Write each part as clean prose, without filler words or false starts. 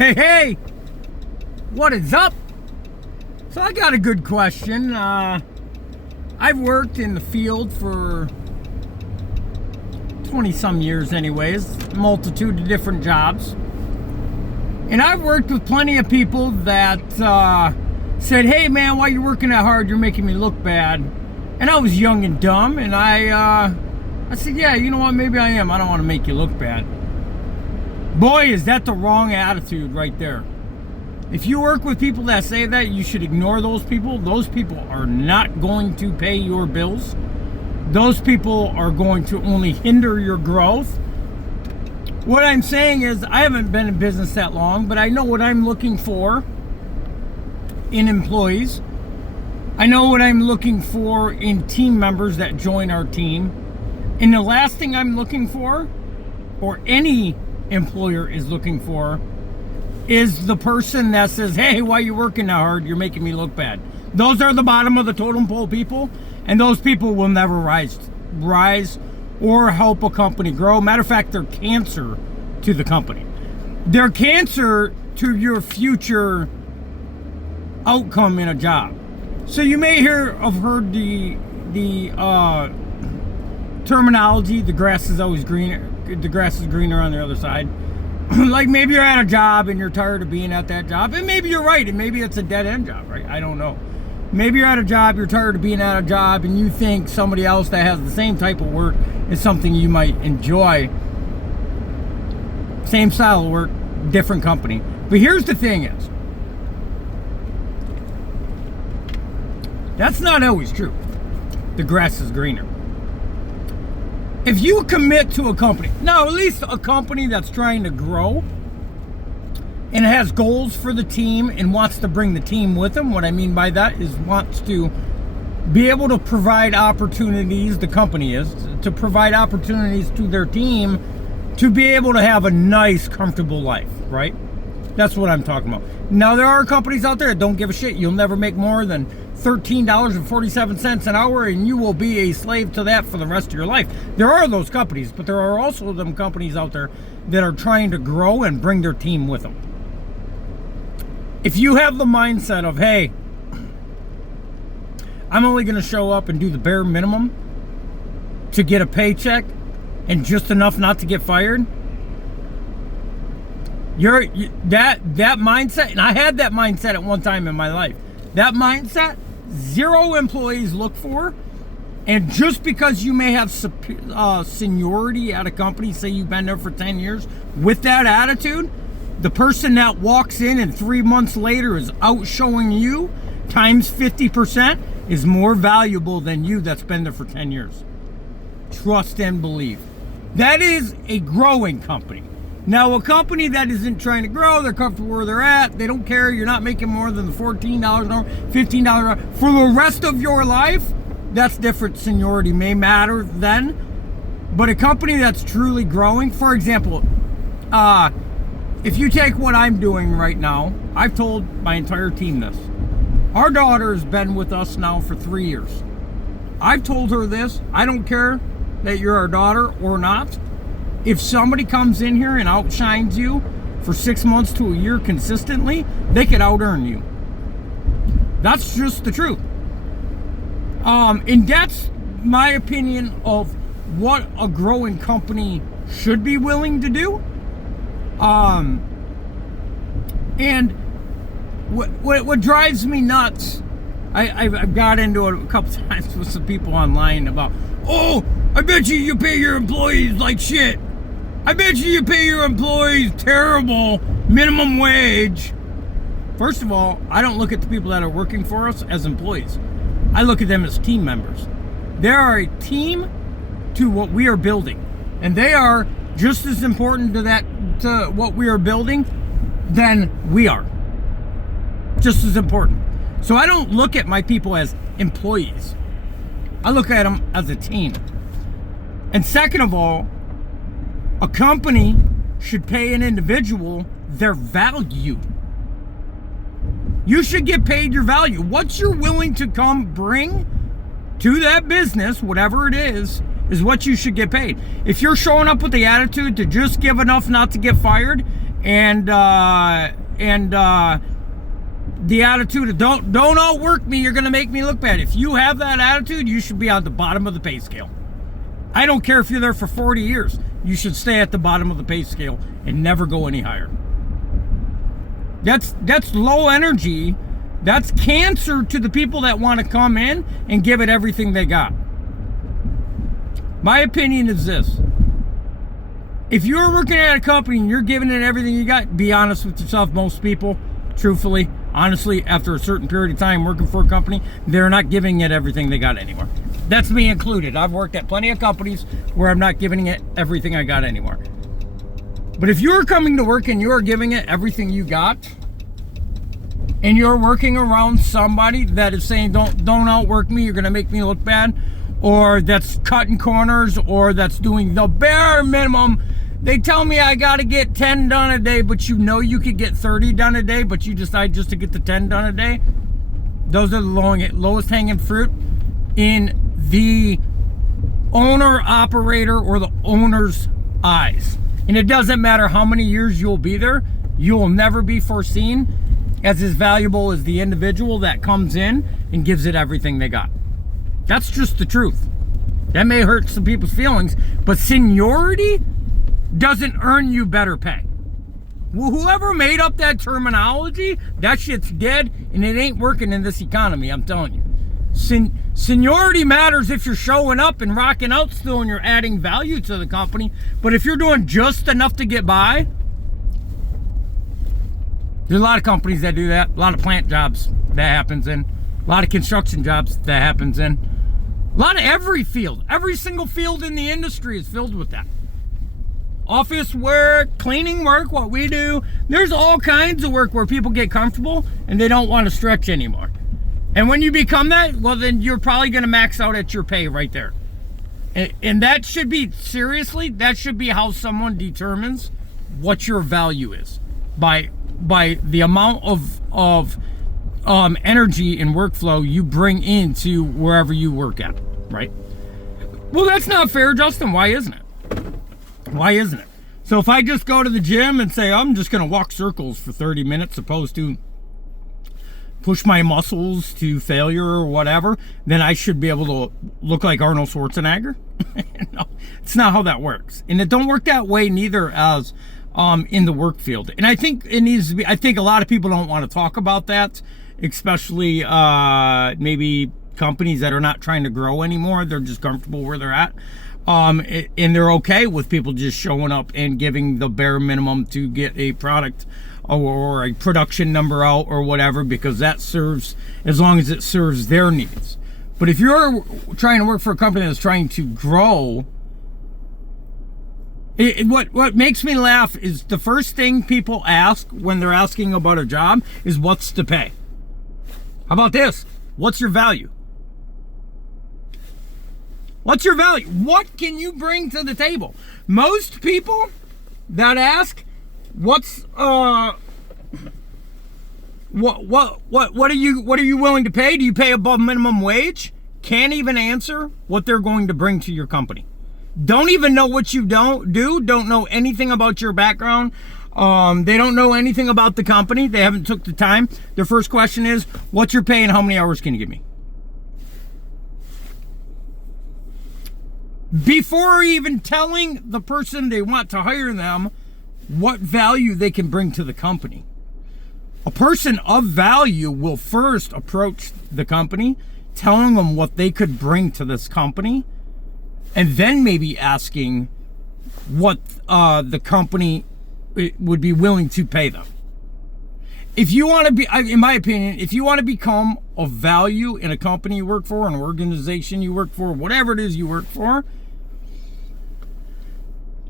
Hey, what is up? So I got a good question. I've worked in the field for 20 some years anyways, multitude of different jobs. And I've worked with plenty of people that said, hey man, why you working that hard? You're making me look bad. And I was young and dumb, and I said, yeah, you know what, maybe I am. I don't want to make you look bad. Boy, is that the wrong attitude right there. If you work with people that say that, you should ignore those people. Those people are not going to pay your bills. Those people are going to only hinder your growth. What I'm saying is, I haven't been in business that long, but I know what I'm looking for in employees. I know what I'm looking for in team members that join our team. And the last thing I'm looking for, or any employer is looking for, is the person that says, hey, why are you working that hard? You're making me look bad. Those are the bottom of the totem pole people, and those people will never rise or help a company grow. Matter of fact, they're cancer to the company. They're cancer to your future outcome in a job. So you may have heard the terminology, the grass is always greener. The grass is greener on the other side. Like maybe you're at a job and you're tired of being at that job, and maybe you're right, and maybe it's a dead-end job, right? I don't know. Maybe you're at a job, you're tired of being at a job, and you think somebody else that has the same type of work is something you might enjoy. Same style of work, different company. But here's the thing is, that's not always true. The grass is greener. If you commit to a company, now at least a company that's trying to grow and has goals for the team and wants to bring the team with them, what I mean by that is wants to be able to provide opportunities, the company is, to provide opportunities to their team to be able to have a nice, comfortable life, right? That's what I'm talking about. Now, there are companies out there that don't give a shit. You'll never make more than $13.47 an hour, and you will be a slave to that for the rest of your life. There are those companies, but there are also them companies out there that are trying to grow and bring their team with them. If you have the mindset of, hey, I'm only going to show up and do the bare minimum to get a paycheck and just enough not to get fired, that mindset, and I had that mindset at one time in my life. That mindset, zero employees look for, and just because you may have seniority at a company, say you've been there for 10 years, with that attitude, the person that walks in and 3 months later is outshowing you times 50% is more valuable than you that's been there for 10 years. Trust and believe. That is a growing company. Now, a company that isn't trying to grow, they're comfortable where they're at, they don't care, you're not making more than the $14 an hour, $15 an hour, for the rest of your life, that's different. Seniority may matter then, but a company that's truly growing, for example, if you take what I'm doing right now, I've told my entire team this. Our daughter has been with us now for 3 years. I've told her this, I don't care that you're our daughter or not. If somebody comes in here and outshines you for 6 months to a year consistently, they could out-earn you. That's just the truth. And that's my opinion of what a growing company should be willing to do. And what drives me nuts, I've got into it a couple times with some people online about, oh, I bet you pay your employees like shit. I bet you pay your employees terrible minimum wage. First of all, I don't look at the people that are working for us as employees. I look at them as team members. They are a team to what we are building, and they are just as important to what we are building than we are. Just as important. So I don't look at my people as employees. I look at them as a team. And second of all, a company should pay an individual their value. You should get paid your value. What you're willing to come bring to that business, whatever it is what you should get paid. If you're showing up with the attitude to just give enough not to get fired, and the attitude of don't outwork me, you're going to make me look bad. If you have that attitude, you should be on the bottom of the pay scale. I don't care if you're there for 40 years. You should stay at the bottom of the pay scale and never go any higher. That's low energy. That's cancer to the people that want to come in and give it everything they got. My opinion is this. If you're working at a company and you're giving it everything you got, be honest with yourself. Most people, truthfully, honestly, after a certain period of time working for a company, they're not giving it everything they got anymore. That's me included. I've worked at plenty of companies where I'm not giving it everything I got anymore. But if you're coming to work and you're giving it everything you got, and you're working around somebody that is saying, don't outwork me, you're going to make me look bad, or that's cutting corners, or that's doing the bare minimum. They tell me I got to get 10 done a day, but you know you could get 30 done a day, but you decide just to get the 10 done a day. Those are the lowest hanging fruit in the owner, operator, or the owner's eyes. And it doesn't matter how many years you'll be there, you will never be foreseen as valuable as the individual that comes in and gives it everything they got. That's just the truth. That may hurt some people's feelings, but seniority doesn't earn you better pay. Whoever made up that terminology, that shit's dead, and it ain't working in this economy, I'm telling you. Seniority matters if you're showing up and rocking out still and you're adding value to the company, but if you're doing just enough to get by, there's a lot of companies that do that, a lot of plant jobs that happens in, a lot of construction jobs that happens in, a lot of every field, every single field in the industry is filled with that. Office work, cleaning work, what we do, there's all kinds of work where people get comfortable and they don't want to stretch anymore. And when you become that, well, then you're probably going to max out at your pay right there. And that should be, seriously, that should be how someone determines what your value is. By the amount of energy and workflow you bring into wherever you work at, right? Well, that's not fair, Justin. Why isn't it? Why isn't it? So if I just go to the gym and say, I'm just going to walk circles for 30 minutes opposed to push my muscles to failure or whatever, then I should be able to look like Arnold Schwarzenegger. No, it's not how that works. And it don't work that way neither as in the work field. And I think it needs to be, I think a lot of people don't want to talk about that, especially maybe companies that are not trying to grow anymore. They're just comfortable where they're at. And they're okay with people just showing up and giving the bare minimum to get a product or a production number out or whatever, because that serves, as long as it serves their needs. But if you're trying to work for a company that's trying to grow, what makes me laugh is the first thing people ask when they're asking about a job is, what's the pay? How about this? What's your value? What's your value? What can you bring to the table? Most people that ask, what are you willing to pay? Do you pay above minimum wage? Can't even answer what they're going to bring to your company. Don't even know what you don't know anything about your background. They don't know anything about the company. They haven't took the time. Their first question is, what's your pay and how many hours can you give me? Before even telling the person they want to hire them what value they can bring to the company. A person of value will first approach the company, telling them what they could bring to this company, and then maybe asking what the company would be willing to pay them. If you want to be, in my opinion, if you want to become of value in a company you work for, an organization you work for, whatever it is you work for,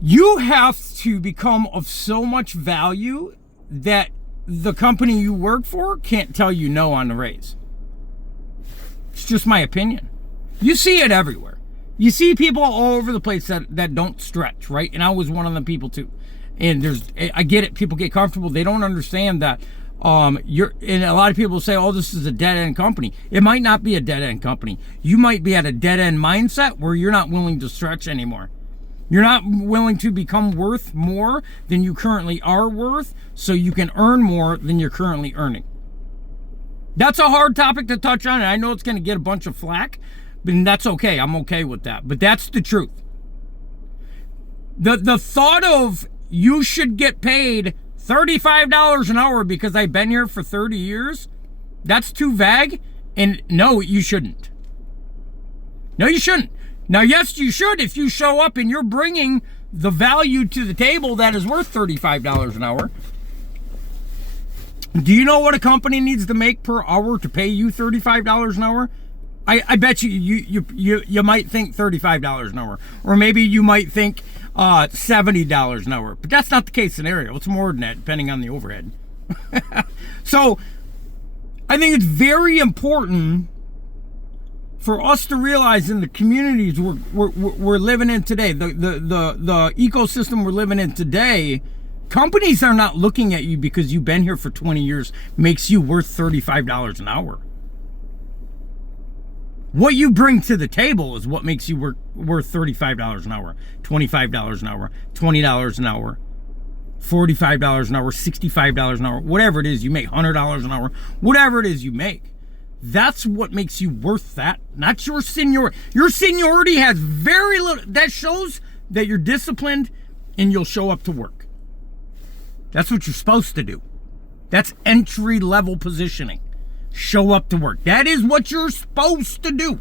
you have to become of so much value that the company you work for can't tell you no on the raise. It's just my opinion. You see it everywhere. You see people all over the place that don't stretch, right? And I was one of them people too. And I get it. People get comfortable. They don't understand that and a lot of people say, oh, this is a dead-end company. It might not be a dead-end company. You might be at a dead-end mindset where you're not willing to stretch anymore. You're not willing to become worth more than you currently are worth so you can earn more than you're currently earning. That's a hard topic to touch on, and I know it's going to get a bunch of flack, but that's okay. I'm okay with that. But that's the truth. The thought of you should get paid $35 an hour because I've been here for 30 years, that's too vague, and no, you shouldn't. No, you shouldn't. Now, yes, you should if you show up and you're bringing the value to the table that is worth $35 an hour. Do you know what a company needs to make per hour to pay you $35 an hour? I bet you might think $35 an hour, or maybe you might think $70 an hour, but that's not the case scenario. It's more than that, depending on the overhead. So, I think it's very important for us to realize in the communities we're living in today, the ecosystem we're living in today, companies are not looking at you because you've been here for 20 years makes you worth $35 an hour. What you bring to the table is what makes you worth $35 an hour, $25 an hour, $20 an hour, $45 an hour, $65 an hour, whatever it is you make, $100 an hour, whatever it is you make. That's what makes you worth that, not your seniority. Your seniority has very little. That shows that you're disciplined and you'll show up to work. That's what you're supposed to do. That's entry level positioning. Show up to work. That is what you're supposed to do.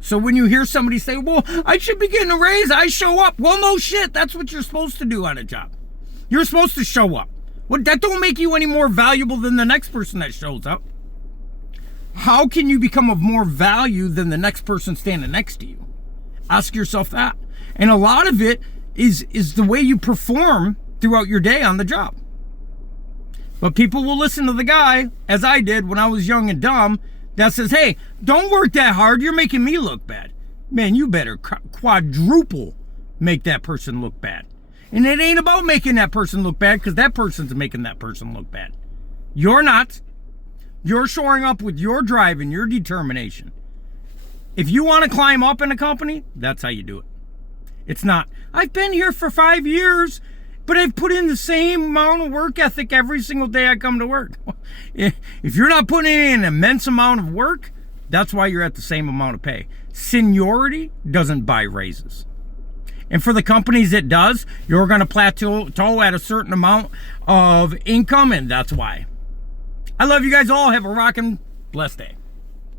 So when you hear somebody say, well, I should be getting a raise, I show up. Well, no shit. That's what you're supposed to do on a job. You're supposed to show up. Well, that don't make you any more valuable than the next person that shows up. How can you become of more value than the next person standing next to you? Ask yourself that. And a lot of it is the way you perform throughout your day on the job. But people will listen to the guy, as I did when I was young and dumb, that says, hey, don't work that hard. You're making me look bad. Man, you better quadruple make that person look bad. And it ain't about making that person look bad because that person's making that person look bad. You're not. You're showing up with your drive and your determination. If you want to climb up in a company, that's how you do it. It's not, I've been here for 5 years, but I've put in the same amount of work ethic every single day I come to work. If you're not putting in an immense amount of work, that's why you're at the same amount of pay. Seniority doesn't buy raises. And for the companies it does, you're going to plateau at a certain amount of income, and that's why. I love you guys all. Have a rockin' blessed day.